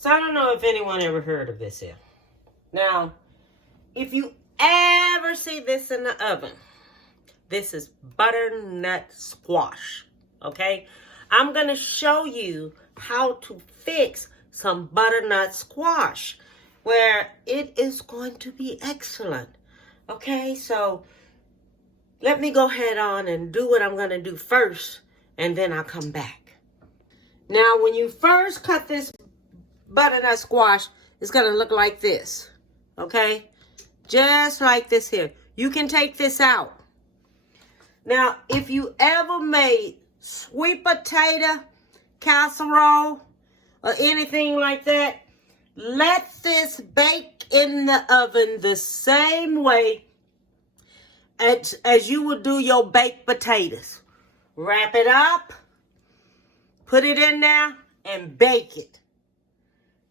So I don't know if anyone ever heard of this here. Now, if you ever see this in the oven, this is butternut squash, okay? I'm going to show you how to fix some butternut squash where it is going to be excellent, okay? So let me go ahead on and do what I'm going to do first, and then I'll come back. Now, when you first cut this butternut squash, it's going to look like this, okay? Just like this here. You can take this out. Now, if you ever made sweet potato casserole or anything like that, let this bake in the oven the same way as you would do your baked potatoes. Wrap it up, put it in there, and bake it.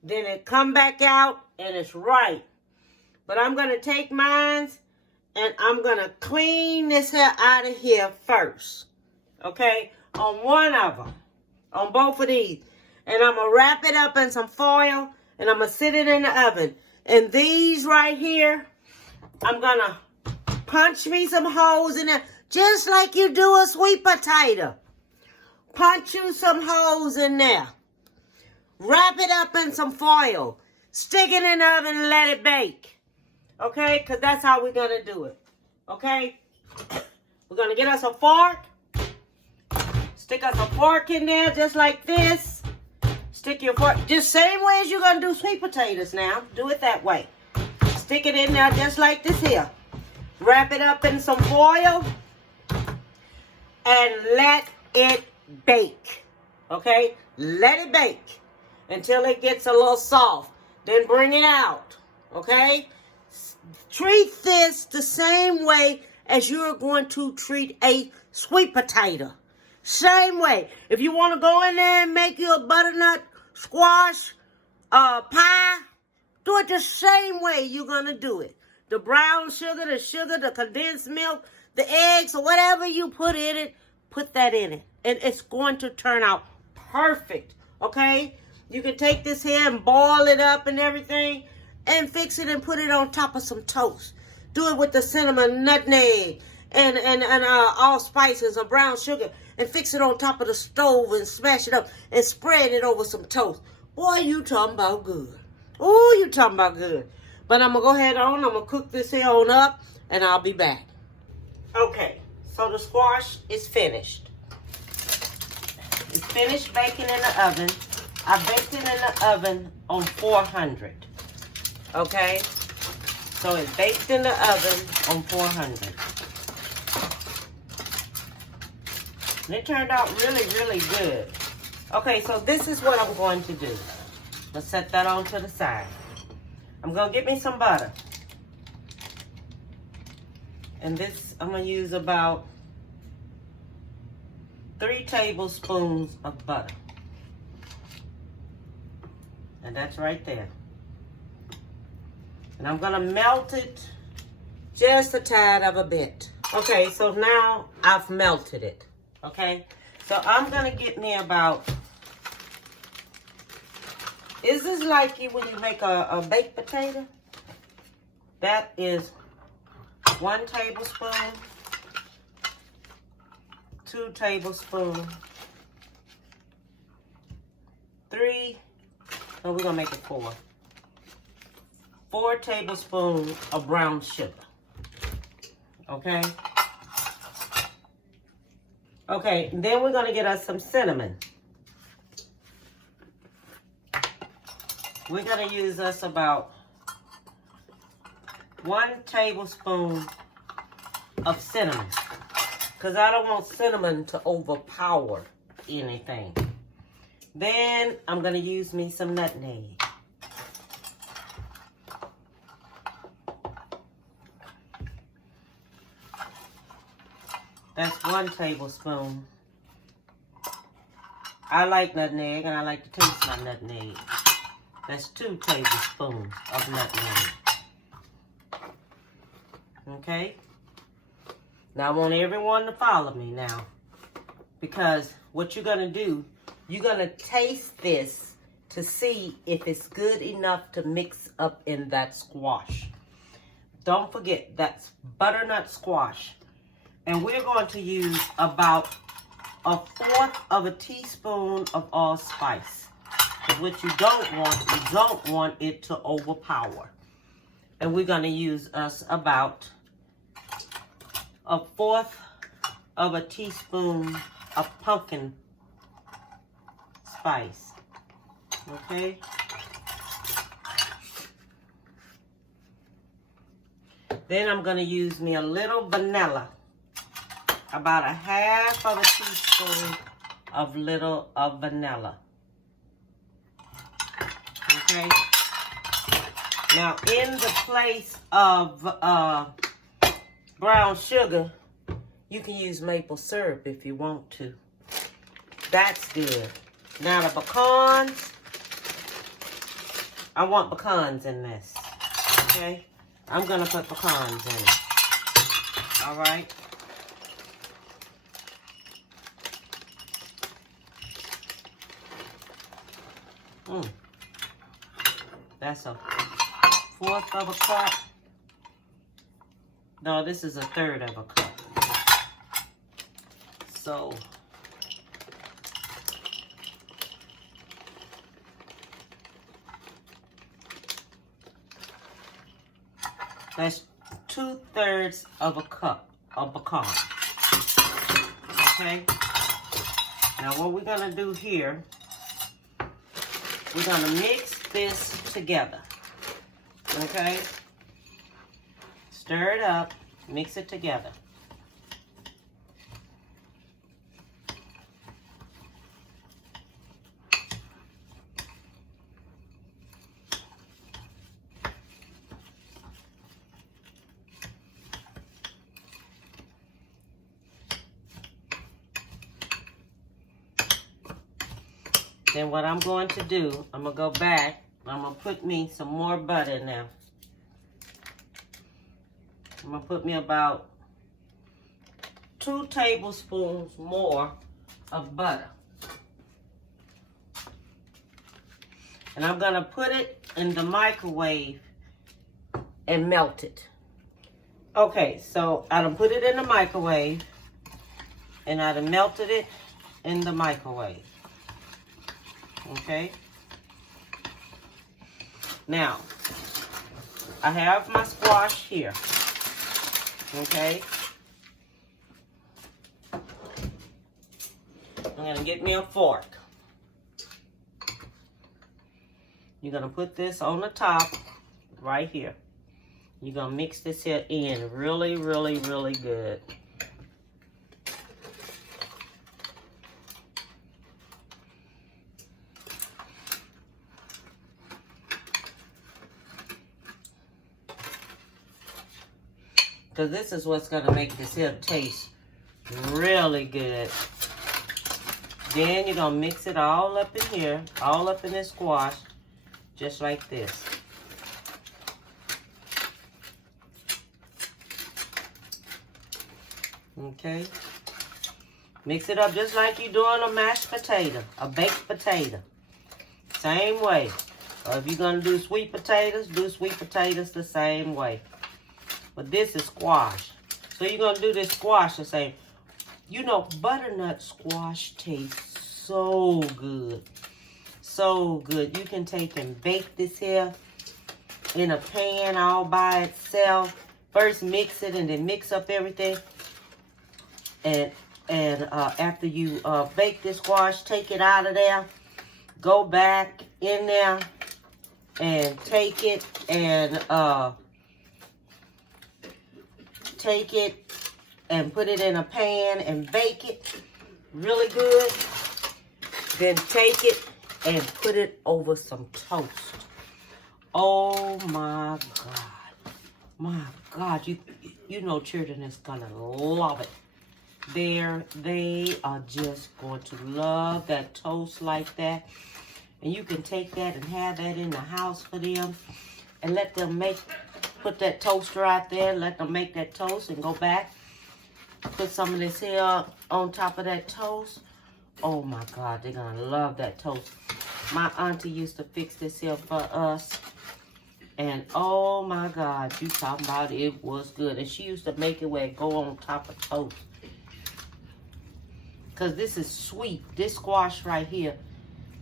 Then it come back out and it's right. But I'm going to take mine and I'm going to clean this hair out of here first. Okay? On one of them. On both of these. And I'm going to wrap it up in some foil and I'm going to sit it in the oven. And these right here, I'm going to punch me some holes in there. Just like you do a sweet potato. Punch you some holes in there. Wrap it up in some foil. Stick it in the oven and let it bake. Okay? Because that's how we're going to do it. Okay? We're going to get us a fork. Stick us a fork in there just like this. Stick your fork. Just same way as you're going to do sweet potatoes now. Do it that way. Stick it in there just like this here. Wrap it up in some foil. And let it bake. Okay? Let it bake until it gets a little soft. Then bring it out. Okay? Treat this the same way as you're going to treat a sweet potato. Same way. If you want to go in there and make you a butternut squash pie, do it the same way you're going to do it. The brown sugar, the condensed milk, the eggs, or whatever you put in it, put that in it. And it's going to turn out perfect. Okay? You can take this here and boil it up and everything and fix it and put it on top of some toast. Do it with the cinnamon, nutmeg, and allspices or brown sugar and fix it on top of the stove and smash it up and spread it over some toast. Boy, you talking about good. Oh, you talking about good. But I'm going to go ahead on. I'm going to cook this here on up and I'll be back. Okay, so the squash is finished. It's finished baking in the oven. I baked it in the oven on 400. Okay? So it's baked in the oven on 400. And it turned out really, really good. Okay, so this is what I'm going to do. Let's set that on to the side. I'm going to get me some butter. And this, I'm going to use about 3 tablespoons of butter. And that's right there. And I'm going to melt it just a tad of a bit. Okay, so now I've melted it. Okay, so I'm going to get me about, is this like when you make a baked potato? That is 1 tablespoon, 2 tablespoons, 3, no, we're going to make it 4. 4 tablespoons of brown sugar. Okay? Okay, then we're going to get us some cinnamon. We're going to use us about 1 tablespoon of cinnamon. Because I don't want cinnamon to overpower anything. Then I'm going to use me some nutmeg. That's 1 tablespoon. I like nutmeg and I like to taste my nutmeg. That's 2 tablespoons of nutmeg. Okay? Now I want everyone to follow me now. Because what you're going to do, you're going to taste this to see if it's good enough to mix up in that squash. Don't forget, that's butternut squash. And we're going to use about 1/4 teaspoon of allspice. What you don't want it to overpower. And we're going to use us about 1/4 teaspoon of pumpkin spice. Okay? Then I'm going to use me a little vanilla. About 1/2 teaspoon of vanilla. Okay? Now, in the place of brown sugar, you can use maple syrup if you want to. That's good. Now, the pecans, I want pecans in this. Okay? I'm going to put pecans in it. All right? That's 1/4 cup. No, this is 1/3 cup. So, that's 2/3 cup of pecan. Okay? Now, what we're going to do here, we're going to mix this together. Okay? Stir it up, mix it together. Then what I'm going to do, I'm going to go back. I'm going to put me some more butter now. I'm going to put me about 2 tablespoons more of butter. And I'm going to put it in the microwave and melt it. Okay, so I done put it in the microwave and I done melted it in the microwave. Okay. Now, I have my squash here. Okay. I'm going to get me a fork. You're going to put this on the top right here. You're going to mix this here in really, really, really good. Because this is what's going to make this here taste really good. Then you're going to mix it all up in here, all up in this squash, just like this. Okay. Mix it up just like you're doing a mashed potato, a baked potato. Same way. Or if you're going to do sweet potatoes, do sweet potatoes the same way. But this is squash. So you're going to do this squash the same. You know, butternut squash tastes so good. So good. You can take and bake this here in a pan all by itself. First mix it and then mix up everything. And after you bake this squash, take it out of there. Go back in there and take it and put it in a pan and bake it really good. Then take it and put it over some toast. Oh my God. My God. You know children is gonna love it. They are just going to love that toast like that. And you can take that and have that in the house for them. And let them put that toaster out there, let them make that toast and go back. Put some of this here on top of that toast. Oh my God, they're gonna love that toast. My auntie used to fix this here for us. And oh my God, you talking about it was good. And she used to make it where it go on top of toast. Because this is sweet. This squash right here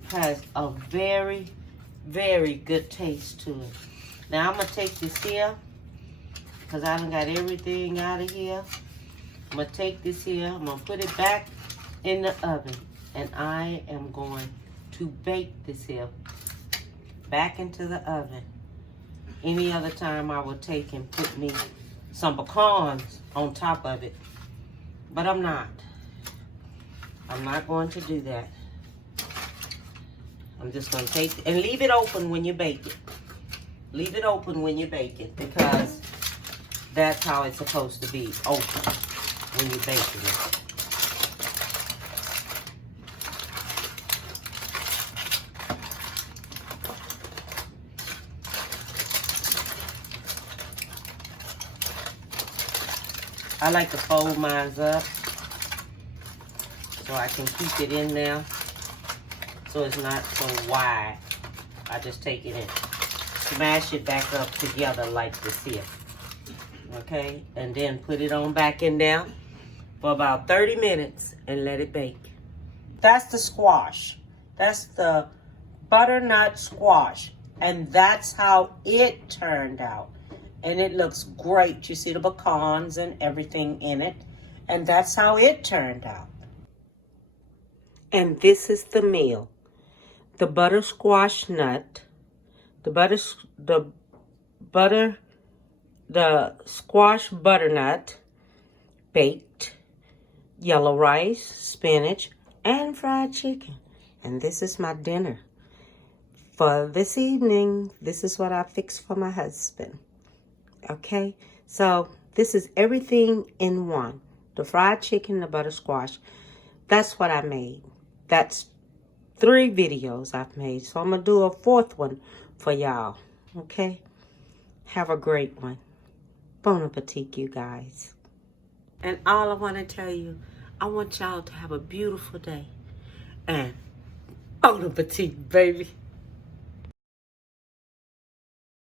has a very, very good taste to it. Now I'm going to take this here. Because I done got everything out of here. I'm going to take this here. I'm going to put it back in the oven. And I am going to bake this here back into the oven. Any other time I would take and put me some pecans on top of it. But I'm not. I'm not going to do that. I'm just going to take and leave it open when you bake it. Leave it open when you bake it because that's how it's supposed to be, open when you're baking it. I like to fold mine up so I can keep it in there so it's not so wide. I just take it and smash it back up together like this here. Okay, and then put it on back in there for about 30 minutes and let it bake. That's the squash. That's the butternut squash. And that's how it turned out. And it looks great. You see the pecans and everything in it. And that's how it turned out. And this is the meal. The butter squash nut. The squash butternut. Baked. Yellow rice, spinach, and fried chicken. And this is my dinner. For this evening, this is what I fixed for my husband. Okay, so this is everything in one. The fried chicken, the butter squash. That's what I made. That's 3 videos I've made. So I'm going to do a 4th one for y'all. Okay, have a great one. Bon appetit, you guys. And all I want to tell you, I want y'all to have a beautiful day. And bon appetit, baby.